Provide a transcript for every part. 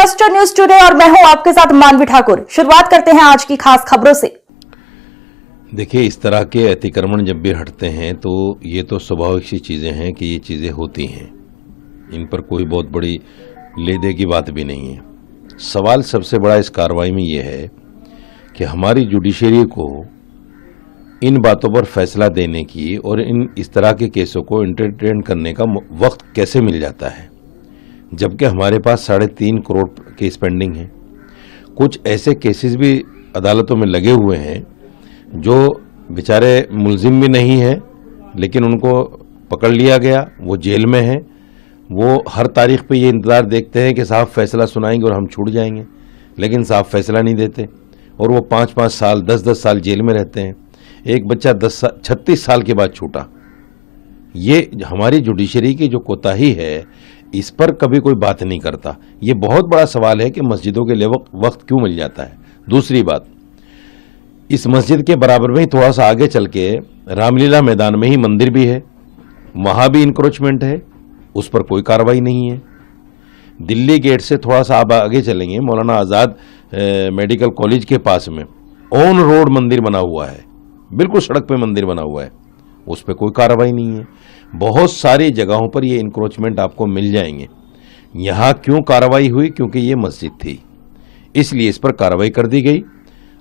Cluster news today और मैं हूं आपके साथ मानवी ठाकुर। शुरुआत करते हैं आज की खास खबरों से। देखिए, इस तरह के अतिक्रमण जब भी हटते हैं तो ये तो स्वाभाविक सी चीज़ें हैं कि ये चीज़ें होती हैं, इन पर कोई बहुत बड़ी ले दे की बात भी नहीं है। सवाल सबसे बड़ा इस कार्रवाई में ये है कि हमारी जुडिशरी को इन बातों पर फैसला देने की और इस तरह के केसों को एंटरटेन करने का वक्त कैसे मिल जाता है, जबकि हमारे पास 3.5 करोड़ केस पेंडिंग हैं। कुछ ऐसे केसेस भी अदालतों में लगे हुए हैं जो बेचारे मुलजिम भी नहीं हैं, लेकिन उनको पकड़ लिया गया, वो जेल में हैं। वो हर तारीख पे ये इंतज़ार देखते हैं कि साहब फैसला सुनाएंगे और हम छूट जाएंगे, लेकिन साहब फैसला नहीं देते और वो 5-5 साल 10-10 साल जेल में रहते हैं। एक बच्चा 36 साल के बाद छूटा। ये हमारी जुडिशरी की जो कोताही है, इस पर कभी कोई बात नहीं करता। ये बहुत बड़ा सवाल है कि मस्जिदों के लिए वक्त क्यों मिल जाता है। दूसरी बात, इस मस्जिद के बराबर में ही थोड़ा सा आगे चल के रामलीला मैदान में ही मंदिर भी है, वहाँ भी इंक्रोचमेंट है, उस पर कोई कार्रवाई नहीं है। दिल्ली गेट से थोड़ा सा आप आगे चलेंगे, मौलाना आज़ाद मेडिकल कॉलेज के पास में ऑन रोड मंदिर बना हुआ है, बिल्कुल सड़क पे मंदिर बना हुआ है, उस पर कोई कार्रवाई नहीं है। बहुत सारी जगहों पर ये इंक्रोचमेंट आपको मिल जाएंगे। यहाँ क्यों कार्रवाई हुई? क्योंकि ये मस्जिद थी, इसलिए इस पर कार्रवाई कर दी गई।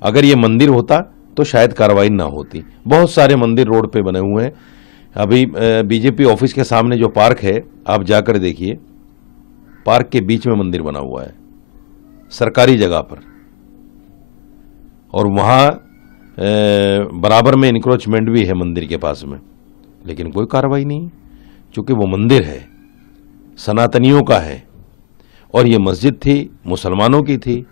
अगर ये मंदिर होता तो शायद कार्रवाई ना होती। बहुत सारे मंदिर रोड पे बने हुए हैं। अभी बीजेपी ऑफिस के सामने जो पार्क है, आप जाकर देखिए, पार्क के बीच में मंदिर बना हुआ है, सरकारी जगह पर, और वहाँ बराबर में इंक्रोचमेंट भी है मंदिर के पास में, लेकिन कोई कार्रवाई नहीं, क्योंकि वो मंदिर है, सनातनियों का है और ये मस्जिद थी, मुसलमानों की थी।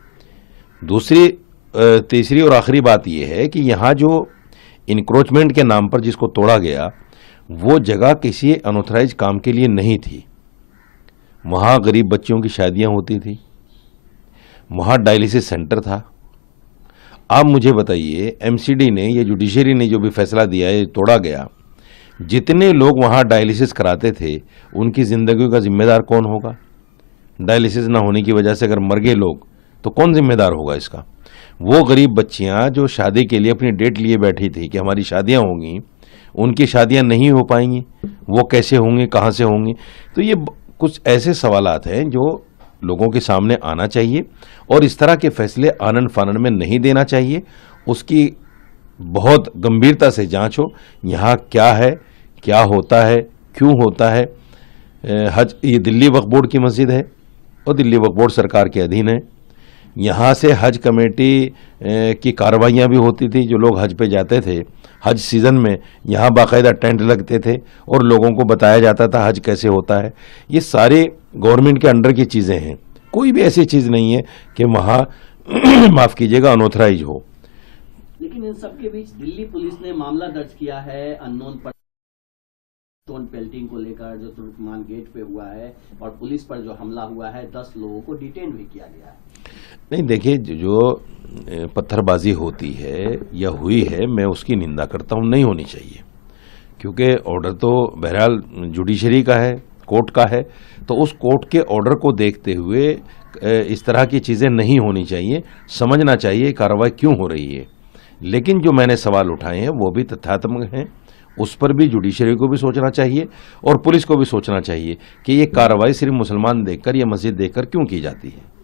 तीसरी और आखिरी बात यह है कि यहाँ जो इंक्रोचमेंट के नाम पर जिसको तोड़ा गया, वो जगह किसी अनऑथराइज काम के लिए नहीं थी। वहाँ गरीब बच्चियों की शादियाँ होती थी, वहाँ डायलिसिस सेंटर था। आप मुझे बताइए, एमसीडी ने, ये जुडिशरी ने जो भी फैसला दिया है, तोड़ा गया, जितने लोग वहाँ डायलिसिस कराते थे उनकी ज़िंदगी का जिम्मेदार कौन होगा? डायलिसिस ना होने की वजह से अगर मर गए लोग तो कौन जिम्मेदार होगा इसका? वो गरीब बच्चियाँ जो शादी के लिए अपनी डेट लिए बैठी थी कि हमारी शादियाँ होंगी, उनकी शादियाँ नहीं हो पाएंगी, वो कैसे होंगी, कहाँ से होंगी? तो ये कुछ ऐसे सवालात हैं जो लोगों के सामने आना चाहिए और इस तरह के फैसले आनन फानन में नहीं देना चाहिए। उसकी बहुत गंभीरता से जांच हो, यहाँ क्या है, क्या होता है, क्यों होता है। हज, ये दिल्ली वक्फ बोर्ड की मस्जिद है और दिल्ली वक्फ बोर्ड सरकार के अधीन है। यहाँ से हज कमेटी की कार्रवाइयाँ भी होती थी। जो लोग हज पे जाते थे हज सीज़न में, यहाँ बाकायदा टेंट लगते थे और लोगों को बताया जाता था हज कैसे होता है। ये सारे गवर्नमेंट के अंडर की चीज़ें हैं, कोई भी ऐसी चीज़ नहीं है कि वहाँ माफ़ कीजिएगा अनऑथराइज हो। लेकिन इन सबके बीच दिल्ली पुलिस ने मामला दर्ज किया है अननोन पर स्टोन पेल्टिंग को लेकर, जो तुर्कमान गेट पे हुआ है, और पुलिस पर जो हमला हुआ है, 10 लोगों को डिटेन भी किया गया है। नहीं, देखिए, जो पत्थरबाजी होती है या हुई है, मैं उसकी निंदा करता हूँ, नहीं होनी चाहिए, क्योंकि ऑर्डर तो बहरहाल जुडिशरी का है, कोर्ट का है, तो उस कोर्ट के ऑर्डर को देखते हुए इस तरह की चीज़ें नहीं होनी चाहिए। समझना चाहिए कार्रवाई क्यों हो रही है। लेकिन जो मैंने सवाल उठाए हैं वो भी तथ्यात्मक हैं, उस पर भी जुडिशरी को भी सोचना चाहिए और पुलिस को भी सोचना चाहिए कि ये कार्रवाई सिर्फ मुसलमान देखकर या मस्जिद देखकर क्यों की जाती है।